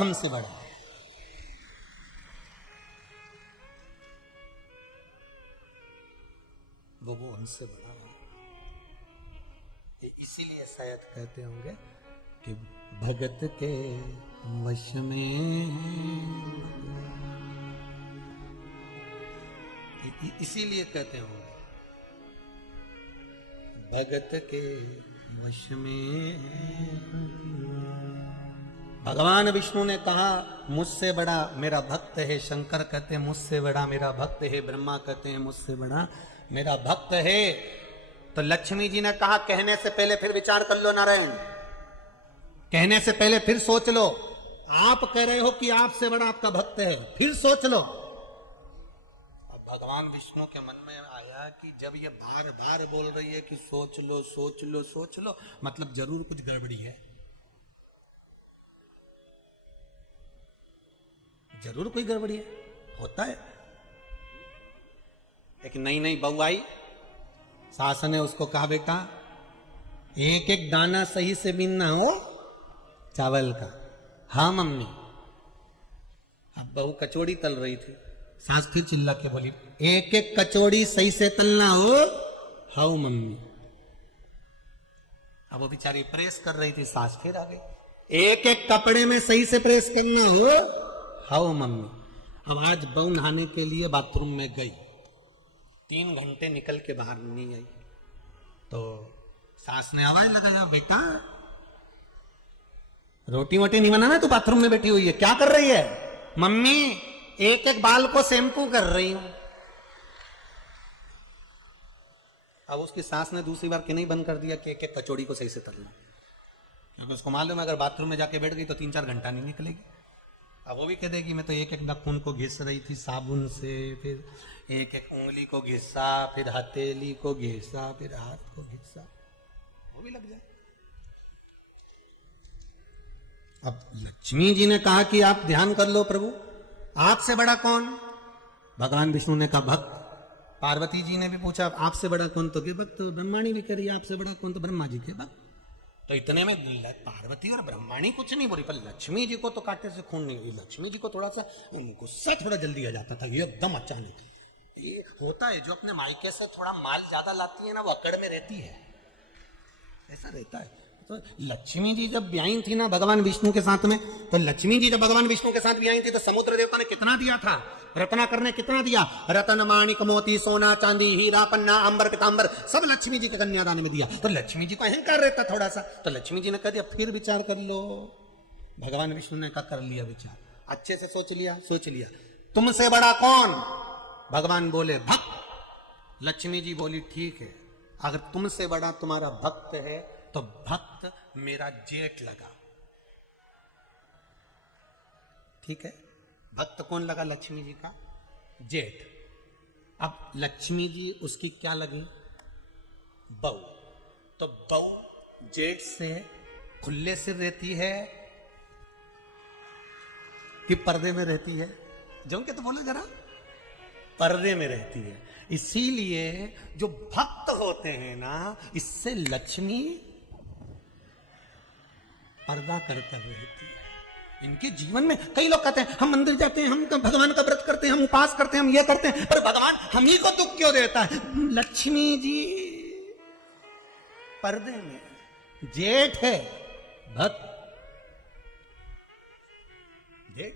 हमसे बड़ा है। वो हमसे बड़ा है। इसीलिए शायद कहते होंगे कि भगत के वश में, इसीलिए कहते होंगे भगत के वश में। भगवान विष्णु ने कहा मुझसे बड़ा मेरा भक्त है, शंकर कहते हैं मुझसे बड़ा मेरा भक्त है, ब्रह्मा कहते हैं मुझसे बड़ा मेरा भक्त है। तो लक्ष्मी जी ने कहा कहने से पहले फिर विचार कर लो नारायण, कहने से पहले फिर सोच लो। आप कह रहे हो कि आपसे बड़ा आपका भक्त है, फिर सोच लो। अब भगवान विष्णु के मन में आया कि जब ये बार बार बोल रही है कि सोच लो सोच लो सोच लो, मतलब जरूर कुछ गड़बड़ी है, जरूर कोई गड़बड़ी है, होता है। एक नई नई बहू आई, सास ने उसको कहा बेटा एक एक दाना सही से बीनना हो चावल का। हाँ मम्मी। अब बहू कचौड़ी तल रही थी, सास फिर चिल्ला के बोली एक एक कचौड़ी सही से तलना हो। हाँ मम्मी। अब वो बेचारी प्रेस कर रही थी, सास फिर आ गई एक एक कपड़े में सही से प्रेस करना हो। हाँ मम्मी। अब आज बहू नहाने के लिए बाथरूम में गई, 3 घंटे निकल के बाहर नहीं आई, तो सास ने आवाज लगाया बेटा रोटी वोटी नहीं बनाना, तू बाथरूम में बैठी हुई है क्या कर रही है? मम्मी एक एक बाल को शैम्पू कर रही हूं। अब उसकी सास ने दूसरी बार नहीं बंद कर दिया कि एक एक कचौड़ी को सही से तलना, क्योंकि उसको मालूम है अगर बाथरूम में जाके बैठ गई तो 3-4 घंटा नहीं निकलेगी। अब वो भी कह देगी मैं तो एक एक नाखून को घिस रही थी साबुन से, फिर एक एक उंगली को घिसा, फिर हथेली को घिसा, फिर हाथ को घिसा, वो भी लग जाए। अब लक्ष्मी जी ने कहा कि आप ध्यान कर लो प्रभु, आपसे बड़ा कौन? भगवान विष्णु ने कहा भक्त। पार्वती जी ने भी पूछा आपसे बड़ा कौन? तो के भक्त। ब्रह्माणी भी कह रही है आपसे बड़ा कौन? तो ब्रह्मा जी के भक्त। तो इतने में पार्वती और ब्रह्माणी कुछ नहीं बोली, पर लक्ष्मी जी को तो कांटे से खून नहीं हुई। लक्ष्मी जी को थोड़ा सा गुस्सा थोड़ा जल्दी आ जाता था, एकदम अचानक। ये होता है जो अपने मायके से थोड़ा माल ज्यादा लाती है ना, वो अकड़ में रहती है, ऐसा रहता है। तो लक्ष्मी जी जब ब्याही थी ना भगवान विष्णु के साथ में, तो लक्ष्मी जी जब भगवान विष्णु के साथ ब्याही थी तो समुद्र देवता ने कितना दिया था? रत्नाकर ने कितना दिया? रतन माणिक मोती सोना चांदी हीरा पन्ना अंबर पितांबर सब लक्ष्मी जी के कन्यादान में दिया। तो लक्ष्मी जी को अहंकार रहता थोड़ा सा, तो लक्ष्मी जी ने कह दिया फिर विचार कर लो। भगवान विष्णु ने कहा कर लिया विचार, अच्छे से सोच लिया, सोच लिया। तुमसे बड़ा कौन? भगवान बोले भक्त। लक्ष्मी जी बोली ठीक है, अगर तुमसे बड़ा तुम्हारा भक्त है तो भक्त मेरा जेठ लगा। ठीक है, भक्त कौन लगा? लक्ष्मी जी का जेठ। अब लक्ष्मी जी उसकी क्या लगी? बहू। तो बहू जेठ से खुले सिर रहती है कि पर्दे में रहती है? जम के तो बोलो जरा, पर्दे में रहती है। इसीलिए जो भक्त होते हैं ना, इससे लक्ष्मी पर्दा करते रहती है इनके जीवन में। कई लोग कहते हैं हम मंदिर जाते हैं, हम भगवान का व्रत करते हैं, हम उपास करते हैं, हम ये करते हैं, पर भगवान हम ही को दुख क्यों देता है? लक्ष्मी जी पर्दे में, जेठ है भक्त, जेठ।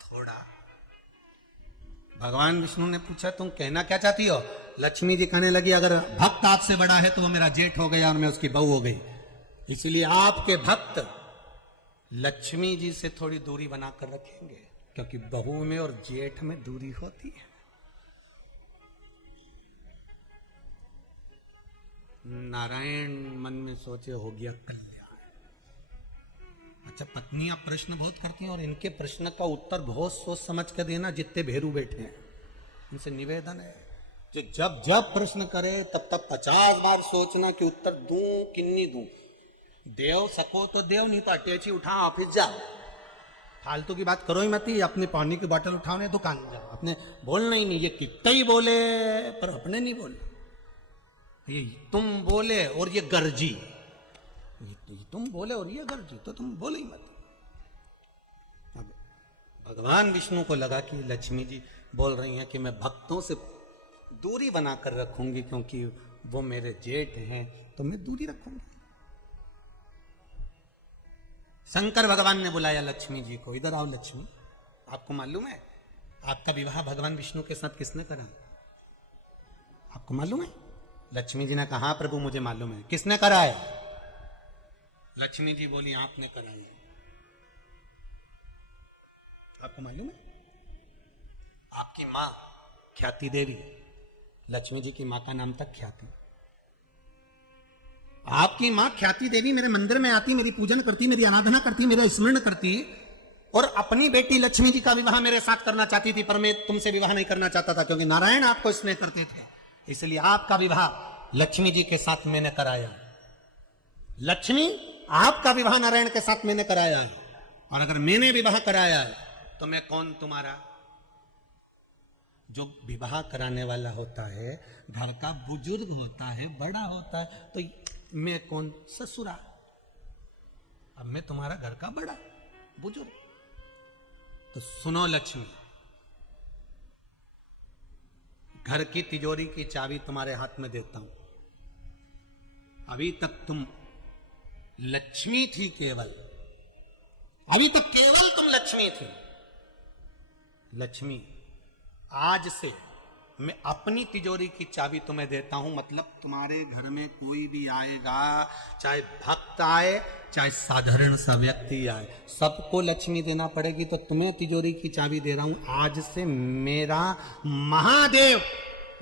थोड़ा भगवान विष्णु ने पूछा तुम कहना क्या चाहती हो? लक्ष्मी जी कहने लगी अगर भक्त आपसे बड़ा है तो वो मेरा जेठ हो गया और मैं उसकी बहू हो गई। इसलिए आपके भक्त लक्ष्मी जी से थोड़ी दूरी बनाकर रखेंगे, क्योंकि बहू में और जेठ में दूरी होती है। नारायण मन में सोचे हो गया कल्याण। अच्छा, पत्नियां प्रश्न बहुत करती हैं और इनके प्रश्न का उत्तर बहुत सोच समझ कर देना। जितने भेरू बैठे हैं इनसे निवेदन है जो जब जब प्रश्न करे तब तब 50 बार सोचना कि उत्तर दूं कि नहीं दूं। देव सको तो देव, नहीं तो अटैची उठाओ ऑफिस जाओ। फालतू की बात करो ही मत, अपने पानी की बोतल उठाओ ने दुकान जाओ। अपने बोलना ही नहीं, ये कितना ही बोले पर अपने नहीं बोले। ये तुम बोले और ये गर्जी, तुम बोले और ये गर्जी तो तुम बोले ही मत। अब भगवान विष्णु को लगा कि लक्ष्मी जी बोल रही हैं कि मैं भक्तों से दूरी बनाकर रखूंगी, क्योंकि वो मेरे जेठ हैं, तो मैं दूरी रखूंगी। शंकर भगवान ने बुलाया लक्ष्मी जी को, इधर आओ लक्ष्मी, आपको मालूम है आपका विवाह भगवान विष्णु के साथ किसने करा? आपको मालूम है? लक्ष्मी जी ने कहा प्रभु मुझे मालूम है। किसने करा है? लक्ष्मी जी बोली आपने कराया। आपको मालूम है? आपकी मां ख्याति देवी, लक्ष्मी जी की मां का नाम था ख्याति। आपकी मां ख्याति देवी मेरे मंदिर में आती, मेरी पूजन करती, मेरी आराधना करती, मेरा स्मरण करती, और अपनी बेटी लक्ष्मी जी का विवाह मेरे साथ करना चाहती थी, पर मैं तुमसे विवाह नहीं करना चाहता था, क्योंकि नारायण आपको स्नेह करते थे, इसलिए आपका विवाह लक्ष्मी जी के साथ मैंने कराया। लक्ष्मी, आपका विवाह नारायण के साथ मैंने कराया है, और अगर मैंने विवाह कराया है तो मैं कौन तुम्हारा? जो विवाह कराने वाला होता है घर का बुजुर्ग होता है, बड़ा होता है, तो मैं कौन? ससुरा। अब मैं तुम्हारा घर का बड़ा बुजुर्ग। तो सुनो लक्ष्मी, घर की तिजोरी की चाबी तुम्हारे हाथ में देता हूं। अभी तक तुम लक्ष्मी थी, केवल अभी तक केवल तुम लक्ष्मी थी। लक्ष्मी, आज से मैं अपनी तिजोरी की चाबी तुम्हें देता हूं, मतलब तुम्हारे घर में कोई भी आएगा, चाहे भक्त आए चाहे साधारण सा व्यक्ति आए, सबको लक्ष्मी देना पड़ेगी। तो तुम्हें तिजोरी की चाबी दे रहा हूं। आज से मेरा महादेव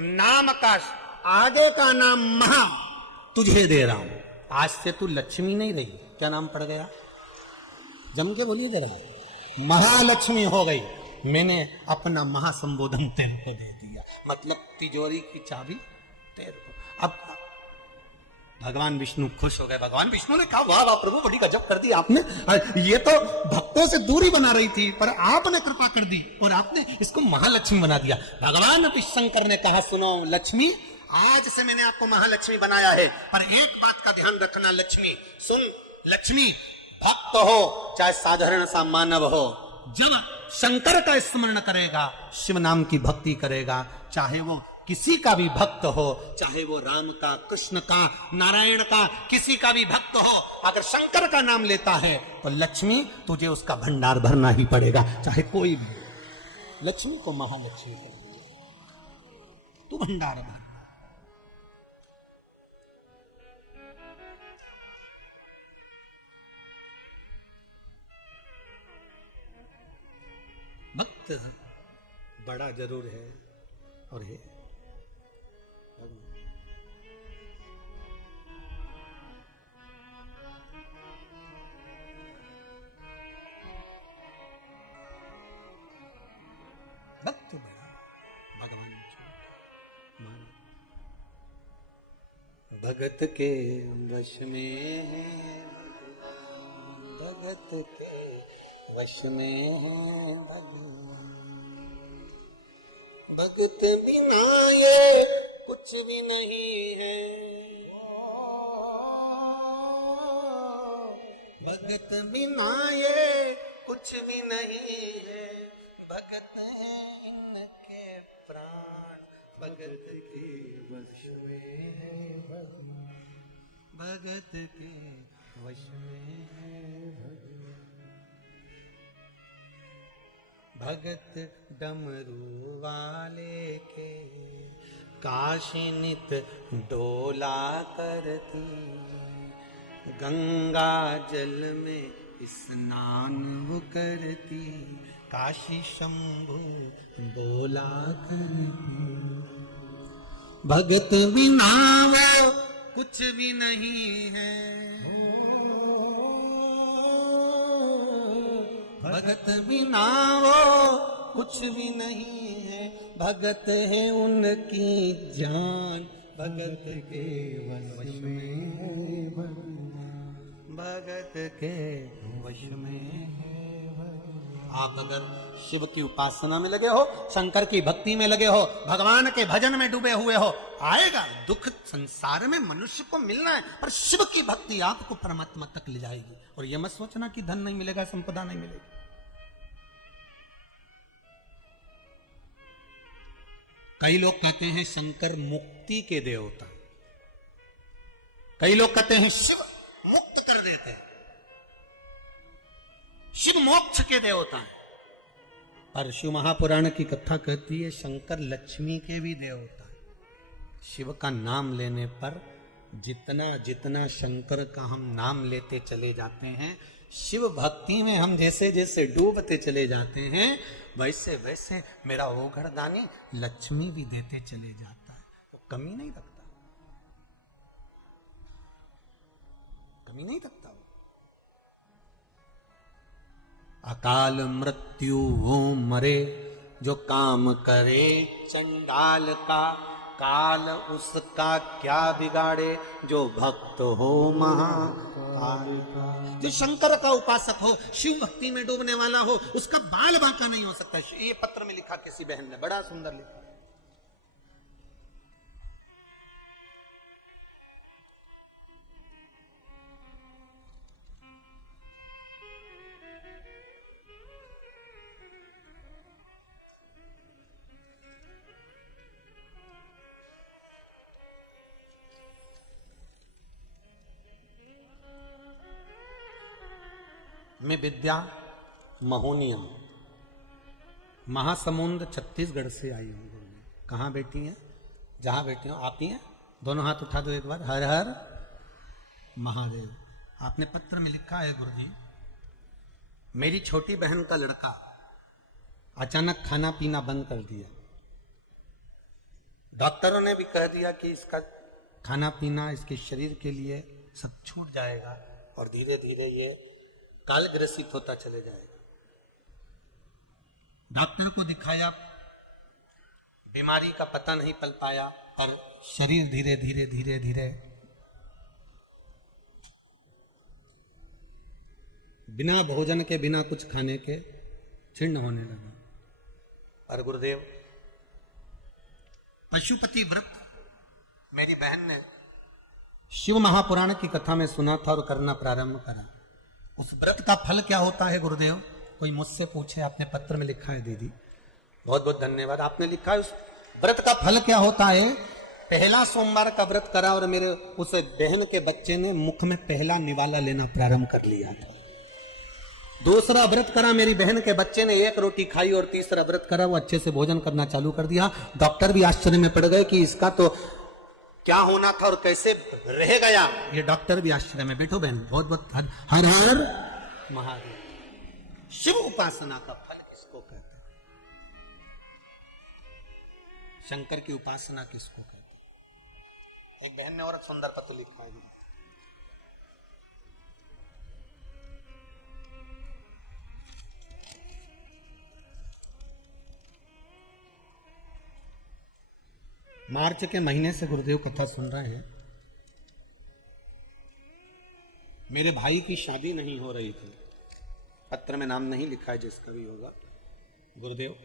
नाम का आगे का नाम महा तुझे दे रहा हूं। आज से तू लक्ष्मी नहीं रही, क्या नाम पड़ गया? जम के बोलिए जरा। महालक्ष्मी हो गई। मैंने अपना महासंबोधन तेरे को दे दिया, मतलब तिजोरी की चाबी तेरे को। अब भगवान विष्णु खुश हो गए। भगवान विष्णु ने कहा वाह वाह प्रभु, बड़ी गजब कर दी आपने। ये तो भक्तों से दूरी बना रही थी, पर आपने कृपा कर दी और आपने इसको महालक्ष्मी बना दिया। भगवान शंकर ने कहा सुनो लक्ष्मी, आज से मैंने आपको महालक्ष्मी बनाया है, पर एक बात का ध्यान रखना लक्ष्मी। सुन लक्ष्मी, भक्त हो चाहे साधारण सा मानव हो, जब शंकर का स्मरण करेगा, शिव नाम की भक्ति करेगा, चाहे वो किसी का भी भक्त हो, चाहे वो राम का, कृष्ण का, नारायण का, किसी का भी भक्त हो, अगर शंकर का नाम लेता है तो लक्ष्मी तुझे उसका भंडार भरना ही पड़ेगा, चाहे कोई भी। लक्ष्मी को महालक्ष्मी तू भंडार भर। भक्त बड़ा जरूर है और है भक्त बड़ा, भगवान मान। भगत के वश में है, भगत के वश में है भगवान। भगत बिना ये कुछ भी नहीं है, भगत बिना ये कुछ भी नहीं है। भगत है इनके प्राण, भगत के वश में है भगवान। भगत के वश में है भगवान। भगत डमरू वाले के काशी नित डोला करती, गंगा जल में स्नान वो करती, काशी शंभु बोला करती। भगत बिना वो कुछ भी नहीं है, भगत बिना वो कुछ भी नहीं है। भगत है उनकी जान, भगत के वश में है भगवान। भगत के वश में है भगवान। आप अगर शिव की उपासना में लगे हो, शंकर की भक्ति में लगे हो, भगवान के भजन में डूबे हुए हो, आएगा दुख। संसार में मनुष्य को मिलना है, पर शिव की भक्ति आपको परमात्मा तक ले जाएगी। और यह मत सोचना कि धन नहीं मिलेगा, संपदा नहीं मिलेगी। कई लोग कहते हैं शंकर मुक्ति के देवता, कई लोग कहते हैं शिव मुक्त कर देते हैं, शिव मोक्ष के देवता हैं। पर शिव महापुराण की कथा कहती है शंकर लक्ष्मी के भी देवता हैं। शिव का नाम लेने पर जितना जितना शंकर का हम नाम लेते चले जाते हैं, शिव भक्ति में हम जैसे जैसे डूबते चले जाते हैं, वैसे वैसे मेरा वो घरदानी लक्ष्मी भी देते चले जाता है। वो कमी नहीं रखता, कमी नहीं रखता। अकाल मृत्यु वो मरे, जो काम करे चंडाल का, काल उसका क्या बिगाड़े, जो भक्त हो महाकाल का। जो शंकर का उपासक हो, शिव भक्ति में डूबने वाला हो, उसका बाल बांका नहीं हो सकता। ये पत्र में लिखा किसी बहन ने, बड़ा सुंदर लिखा। मैं विद्या महोनिया महासमुंद छत्तीसगढ़ से आई हूँ। कहाँ बैठी हैं? जहाँ बैठी हो आप ही हैं। दोनों हाथ उठा दो एक बार। हर हर महादेव। आपने पत्र में लिखा है गुरुजी, मेरी छोटी बहन का लड़का अचानक खाना पीना बंद कर दिया। डॉक्टरों ने भी कह दिया कि इसका खाना पीना इसके शरीर के लिए सब छूट जाएगा और धीरे धीरे ये काल ग्रसित होता चले जाएगा। डॉक्टर को दिखाया, बीमारी का पता नहीं पल पाया, पर शरीर धीरे धीरे धीरे धीरे बिना भोजन के, बिना कुछ खाने के छिन्न होने लगा। और गुरुदेव पशुपति व्रत मेरी बहन ने शिव महापुराण की कथा में सुना था और करना प्रारंभ करा। उस व्रत का फल क्या होता है गुरुदेव? कोई मुझसे पूछे, आपने पत्र में लिखा है दीदी, बहुत बहुत धन्यवाद। आपने लिखा है उस व्रत का फल क्या होता है। पहला सोमवार का व्रत करा और मेरे उस बहन के बच्चे ने मुख में पहला निवाला लेना प्रारंभ कर लिया था। दूसरा व्रत करा, मेरी बहन के बच्चे ने एक रोटी खाई, और तीसरा व्रत करा, वो अच्छे से भोजन करना चालू कर दिया। डॉक्टर भी आश्चर्य में पड़ गए कि इसका तो क्या होना था और कैसे रह गया। ये डॉक्टर भी आश्चर्य में। बैठो बहन, बहुत बहुत हर हर महादेव। शिव उपासना का फल किसको कहते हैं? शंकर की उपासना किसको कहते हैं? एक बहन ने और सुंदर पत्र लिखा है। मार्च के महीने से गुरुदेव कथा सुन रहे हैं। मेरे भाई की शादी नहीं हो रही थी। पत्र में नाम नहीं लिखा है, जिसका भी होगा। गुरुदेव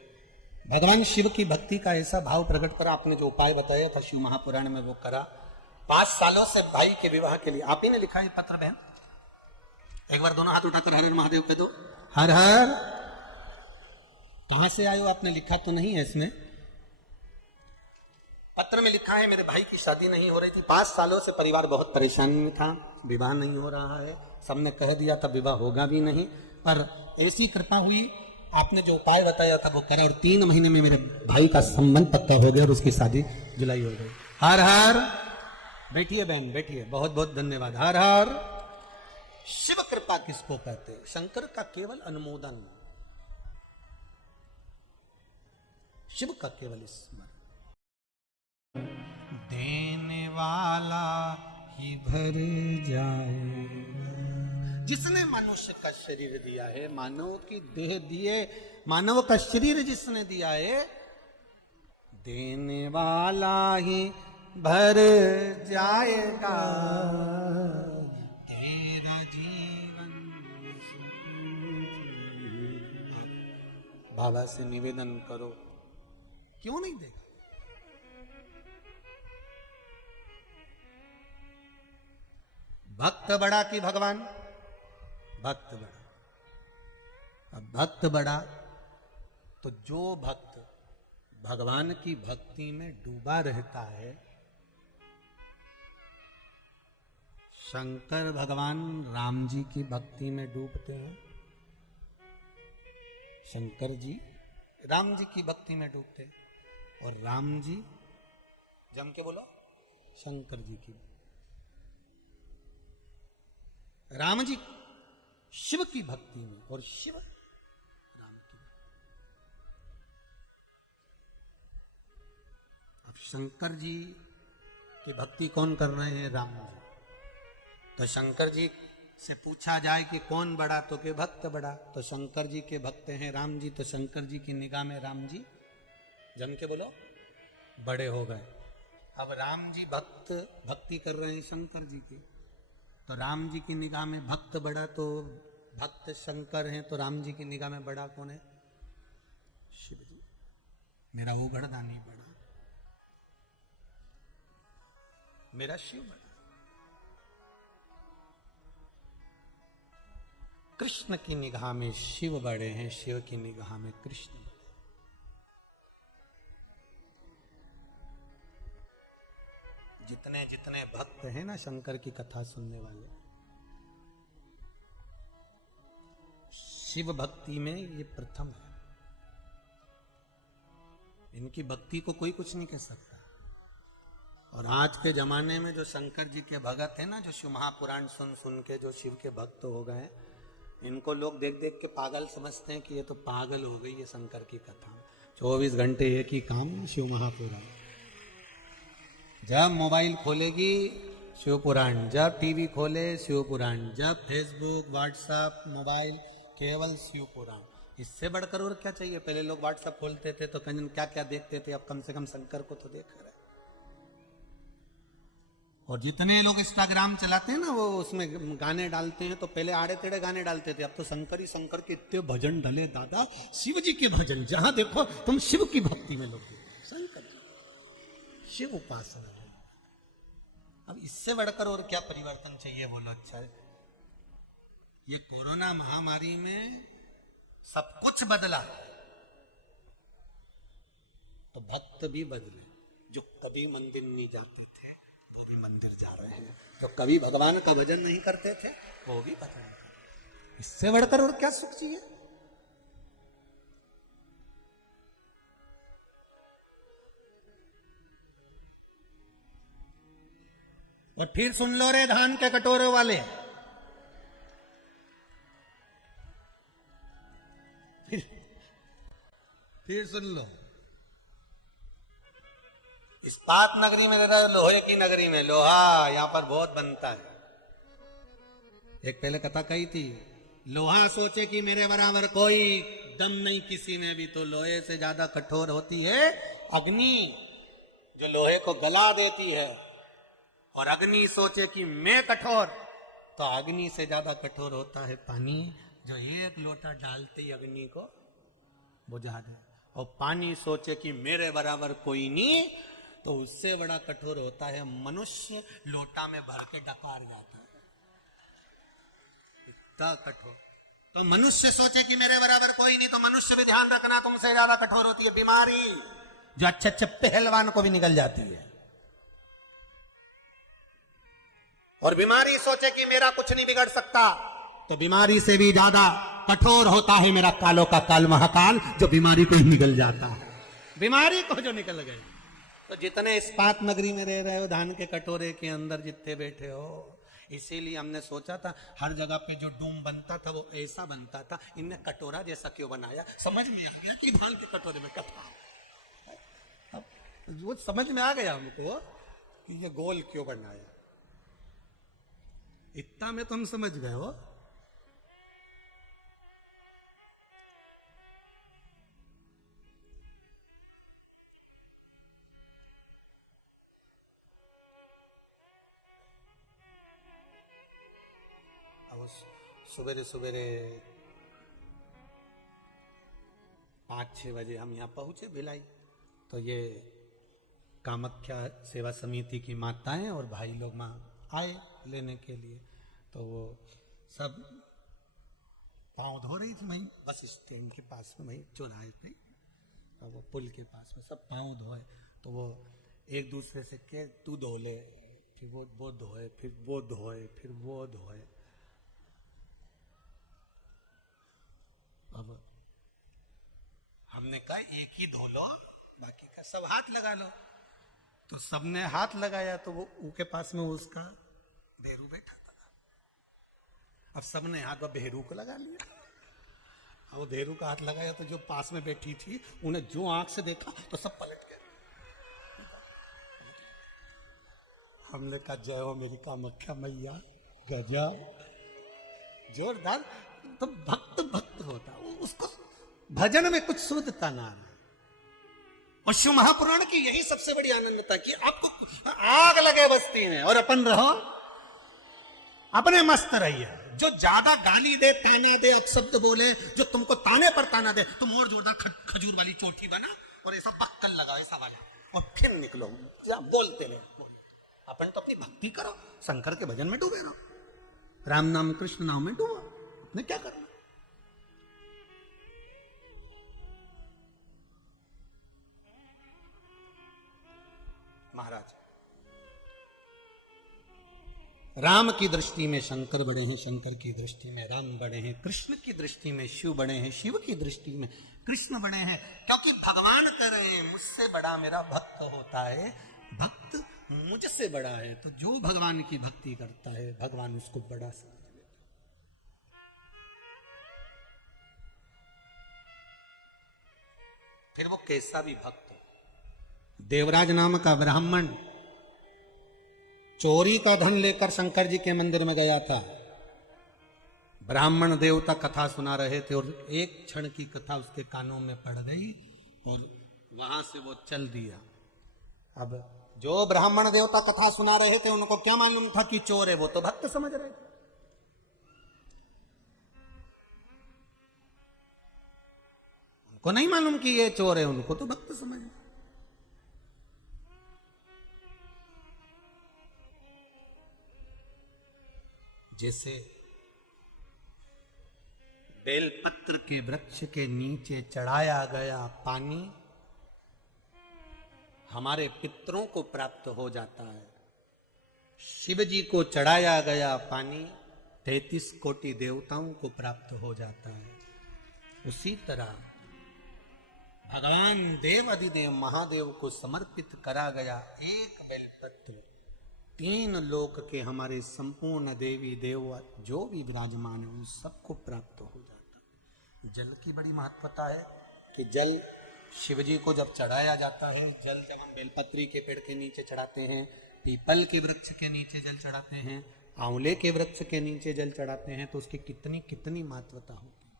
भगवान शिव की भक्ति का ऐसा भाव प्रकट करा। आपने जो उपाय बताया था शिव महापुराण में, वो करा। 5 सालों से भाई के विवाह के लिए आप ही ने लिखा है पत्र बहन। एक बार दोनों हाथ उठाकर हर हर महादेव कह दो। हर हर। कहां से आए हो? आपने लिखा तो नहीं है इसमें। पत्र में लिखा है मेरे भाई की शादी नहीं हो रही थी। 5 सालों से परिवार बहुत परेशानी में था, विवाह नहीं हो रहा है। सबने कह दिया था विवाह होगा भी नहीं, पर ऐसी कृपा हुई, आपने जो उपाय बताया था वो करा, और 3 महीने में मेरे भाई का संबंध पक्का हो गया और उसकी शादी जुलाई हो गई। हर हर। बैठिए बहन, बैठिए, बहुत बहुत धन्यवाद। हर हर। शिव कृपा किसको कहते हैं? शंकर का केवल अनुमोदन, शिव का केवल स्मरण। देने वाला ही भर जाए। जिसने मनुष्य का शरीर दिया है, मानव की देह दिए, मानव का शरीर जिसने दिया है, देने वाला ही भर जाएगा। तेरा जीवन बाबा से निवेदन करो, क्यों नहीं देगा? भक्त बड़ा कि भगवान? भक्त बड़ा। अब भक्त बड़ा तो जो भक्त भगवान की भक्ति में डूबा रहता है, शंकर भगवान राम जी की भक्ति में डूबते हैं, शंकर जी राम जी की भक्ति में डूबते हैं, और राम जी जम के बोलो शंकर जी की, राम जी शिव की भक्ति में और शिव राम की। अब शंकर जी की भक्ति कौन कर रहे हैं? राम जी। तो शंकर जी से पूछा जाए कि कौन बड़ा, तो के भक्त बड़ा। तो शंकर जी के भक्त हैं राम जी, तो शंकर जी की निगाह में राम जी जम के बोलो बड़े हो गए। अब राम जी भक्ति कर रहे हैं शंकर जी की, तो राम जी की निगाह में भक्त बड़ा, तो भक्त शंकर हैं, तो राम जी की निगाह में बड़ा कौन है? शिव जी। मेरा वो गढ़दानी बड़ा, मेरा शिव बड़ा। कृष्ण की निगाह में शिव बड़े हैं, शिव की निगाह में कृष्ण बड़े। जितने जितने भक्त हैं ना शंकर की कथा सुनने वाले, शिव भक्ति में ये प्रथम है। इनकी भक्ति को कोई कुछ नहीं कह सकता। और आज के जमाने में जो शंकर जी के भगत हैं ना, जो शिव महापुराण सुन सुन के जो शिव के भक्त हो गए, इनको लोग देख देख के पागल समझते हैं कि ये तो पागल हो गई है शंकर की कथा। 24 घंटे एक ही काम, शिव महापुराण। जब मोबाइल खोलेगी शिव पुराण, जब टीवी खोले शिव पुराण, जब फेसबुक व्हाट्सएप मोबाइल केवल शिव पुराण। इससे बढ़कर और क्या चाहिए? पहले लोग व्हाट्सएप खोलते थे तो कहीं क्या क्या देखते थे, अब कम से कम शंकर को तो देख रहे। और जितने लोग इंस्टाग्राम चलाते हैं ना, वो उसमें गाने डालते हैं, तो पहले आड़े टेढ़े गाने डालते थे, अब तो शंकर ही शंकर के इतने भजन डले दादा, शिव जी के भजन। जहां देखो तुम शिव की भक्ति में लोग शंकर जी, शिव उपासना। अब इससे बढ़कर और क्या परिवर्तन चाहिए बोलो? अच्छा है, ये कोरोना महामारी में सब कुछ बदला, तो भक्त भी बदले। जो कभी मंदिर नहीं जाते थे वो भी मंदिर जा रहे हैं, जो कभी भगवान का भजन नहीं करते थे वो भी भजन कर रहे हैं। इससे बढ़कर और क्या सुख चाहिए? और फिर सुन लो रे धान के कटोरे वाले, फिर सुन लो। इस्पात नगरी में रह रहा है, लोहे की नगरी में लोहा यहां पर बहुत बनता है। एक पहले कथा कही थी, लोहा सोचे कि मेरे बराबर कोई दम नहीं किसी में भी, तो लोहे से ज्यादा कठोर होती है अग्नि, जो लोहे को गला देती है। और अग्नि सोचे कि मैं कठोर, तो अग्नि से ज्यादा कठोर होता है पानी, जो एक लोटा डालते ही अग्नि को बुझा दे। और पानी सोचे कि मेरे बराबर कोई नहीं, तो उससे बड़ा कठोर होता है मनुष्य, लोटा में भर के डकार जाता है, इतना कठोर। तो मनुष्य सोचे कि मेरे बराबर कोई नहीं, तो मनुष्य भी ध्यान रखना तुमसे ज्यादा कठोर होती है बीमारी, जो अच्छे अच्छे पहलवान को भी निकल जाती है। और बीमारी सोचे कि मेरा कुछ नहीं बिगड़ सकता, तो बीमारी से भी ज्यादा कठोर होता है मेरा कालों का काल महाकाल, जो बीमारी को ही निकल जाता है, बीमारी को जो निकल गए। तो जितने इस्पात नगरी में रह रहे हो, धान के कटोरे के अंदर जितने बैठे हो, इसीलिए हमने सोचा था हर जगह पे जो डूम बनता था वो ऐसा बनता था, इनने कटोरा जैसा क्यों बनाया? समझ में आ गया कि धान के कटोरे में कथा, वो समझ में आ गया हमको कि ये गोल क्यों बनाया। इतना में तो हम समझ गए हो। अब सवेरे सवेरे 5-6 बजे हम यहाँ पहुंचे भिलाई। तो ये कामाख्या सेवा समिति की माताएं और भाई लोग वहाँ आए लेने के लिए। तो वो सब पाँव धो रही थी वहीं बस स्टैंड के पास में, वहीं चौराहे पे और वो पुल के पास में सब पाँव धोए। तो वो एक दूसरे से के तू धो ले, फिर वो धोए, फिर वो धोए, फिर वो धोए। अब हमने कहा एक ही धो लो, बाकी का सब हाथ लगा लो। तो सबने हाथ लगाया तो वो उसके पास में उसका भेरू बैठा था। अब सबने हाथ वो भेरू को लगा लिया। अब वो भेरू का हाथ लगाया तो जो पास में बैठी थी उन्हें जो आंख से देखा तो सब पलट गए। हमने कहा जय हो मेरी कामाख्या मैया, गजब जोरदार। तो भक्त भक्त होता, उसको भजन में कुछ शुद्धता ना आना। और शिव महापुराण की यही सबसे बड़ी आनंदता कि आपको आग लगे बस्ती में और अपन रहो, अपने मस्त रहिए। जो ज्यादा गाली दे, ताना दे, अपशब्द बोले, जो तुमको ताने पर ताना दे, तुम और जोरदार खजूर वाली चोटी बना और ऐसा बक्कल लगाओ ऐसा वाला, और फिर निकलो या बोलते रहो। अपन तो अपनी भक्ति करो, शंकर के भजन में डूबे रहो, राम नाम कृष्ण नाम में डूबो। आपने क्या करना? महाराज राम की दृष्टि में शंकर बड़े हैं, शंकर की दृष्टि में राम बड़े हैं, कृष्ण की दृष्टि में शिव बड़े हैं, शिव की दृष्टि में कृष्ण बड़े हैं। क्योंकि भगवान कह रहे हैं मुझसे बड़ा मेरा भक्त होता है, भक्त मुझसे बड़ा है। तो जो भगवान की भक्ति करता है भगवान उसको बड़ा समझ लेता है। फिर वो कैसा भी भक्त हो। देवराज नाम का ब्राह्मण चोरी का धन लेकर शंकर जी के मंदिर में गया था। ब्राह्मण देवता कथा सुना रहे थे और एक क्षण की कथा उसके कानों में पड़ गई और वहां से वो चल दिया। अब जो ब्राह्मण देवता कथा सुना रहे थे उनको क्या मालूम था कि चोर है, वो तो भक्त समझ रहे थे। उनको नहीं मालूम कि ये चोर है, उनको तो भक्त समझ रहे। जैसे बेलपत्र के वृक्ष के नीचे चढ़ाया गया पानी हमारे पितरों को प्राप्त हो जाता है, शिव जी को चढ़ाया गया पानी 33 कोटि देवताओं को प्राप्त हो जाता है। उसी तरह भगवान देव अधिदेव महादेव को समर्पित करा गया एक बेलपत्र 3 लोक के हमारे संपूर्ण देवी देव जो भी विराजमान है उन सबको प्राप्त हो जाता है। जल की बड़ी महत्वता है कि जल शिव जी को जब चढ़ाया जाता है, जल जब हम बेलपत्री के पेड़ के नीचे चढ़ाते हैं, पीपल के वृक्ष के नीचे जल चढ़ाते हैं, आंवले के वृक्ष के नीचे जल चढ़ाते हैं, तो उसकी कितनी कितनी महत्वता होती है,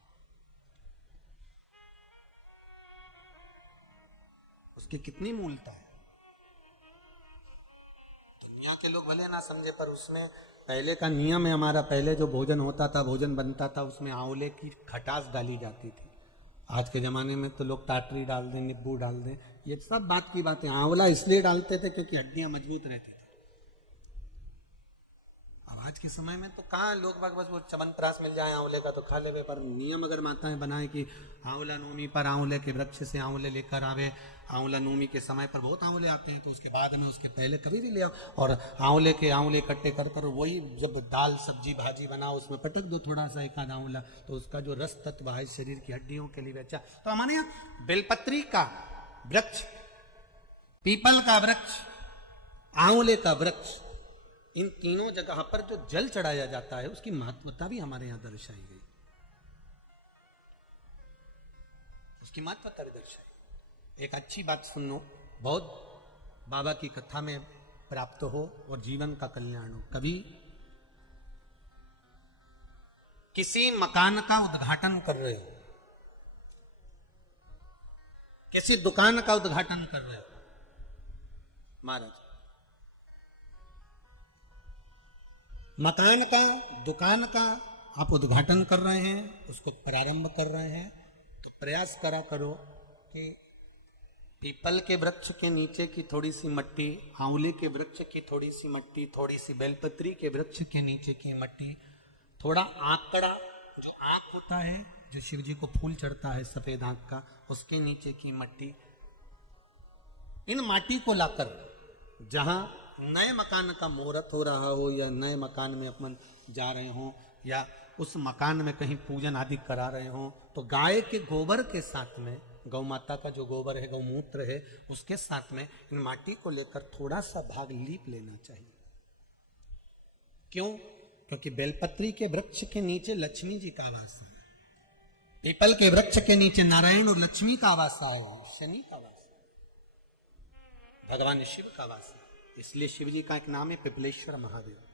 उसकी कितनी मूलता है। दुनिया के लोग भले ना समझे पर उसमें पहले का नियम है हमारा। पहले जो भोजन होता था, भोजन बनता था, उसमें आंवले की खटास डाली जाती थी। आज के जमाने में तो लोग टाटरी डाल दें, नींबू डाल दें, ये सब बात की बात है। आंवला इसलिए डालते थे क्योंकि हड्डियां मजबूत रहती थी। अब आज के समय में तो कहाँ लोग बाग बस वो च्यवनप्राश मिल जाए आंवले का तो खा ले। पर नियम अगर माताएं बनाए कि आंवला नवमी पर आंवले के वृक्ष से आंवले लेकर आवे, आंवला नवमी के समय पर बहुत आंवले आते हैं तो उसके बाद में उसके पहले कभी भी ले आओ और आंवले इकट्ठे कर कर वही जब दाल सब्जी भाजी बनाओ उसमें पटक दो थोड़ा सा एक आध आंवला, तो उसका जो रस तत्व है शरीर की हड्डियों के लिए अच्छा। तो हमारे यहाँ बेलपत्री का वृक्ष, पीपल का वृक्ष, आंवले का वृक्ष, इन तीनों जगह पर जो जल चढ़ाया जाता है उसकी महत्वता भी हमारे यहां दर्शाई गई, उसकी महत्वता भी दर्शाई। एक अच्छी बात सुनो, बहुत बाबा की कथा में प्राप्त हो और जीवन का कल्याण हो। कभी किसी मकान का उद्घाटन कर रहे हो, किसी दुकान का उद्घाटन कर रहे हो, महाराज मकान का दुकान का आप उद्घाटन कर रहे हैं, उसको प्रारंभ कर रहे हैं, तो प्रयास करा करो कि पीपल के वृक्ष के नीचे की थोड़ी सी मट्टी, आंवले के वृक्ष की थोड़ी सी मट्टी, थोड़ी सी बेलपत्री के वृक्ष के नीचे की मट्टी, थोड़ा आंकड़ा, जो आंख होता है जो शिव जी को फूल चढ़ता है सफेद आंख का, उसके नीचे की मट्टी, इन माटी को लाकर जहां नए मकान का मुहूर्त हो रहा हो या नए मकान में अपन जा रहे हो या उस मकान में कहीं पूजन आदि करा रहे हो, तो गाय के गोबर के साथ में, गौ माता का जो गोबर है, गौमूत्र है, उसके साथ में इन माटी को लेकर थोड़ा सा भाग लीप लेना चाहिए। क्यों? क्योंकि बेलपत्री के वृक्ष के नीचे लक्ष्मी जी का वास है, पीपल के वृक्ष के नीचे नारायण और लक्ष्मी का वास है, शनि का वास है, भगवान शिव का वास है। इसलिए शिव जी का एक नाम है पिपलेश्वर महादेव।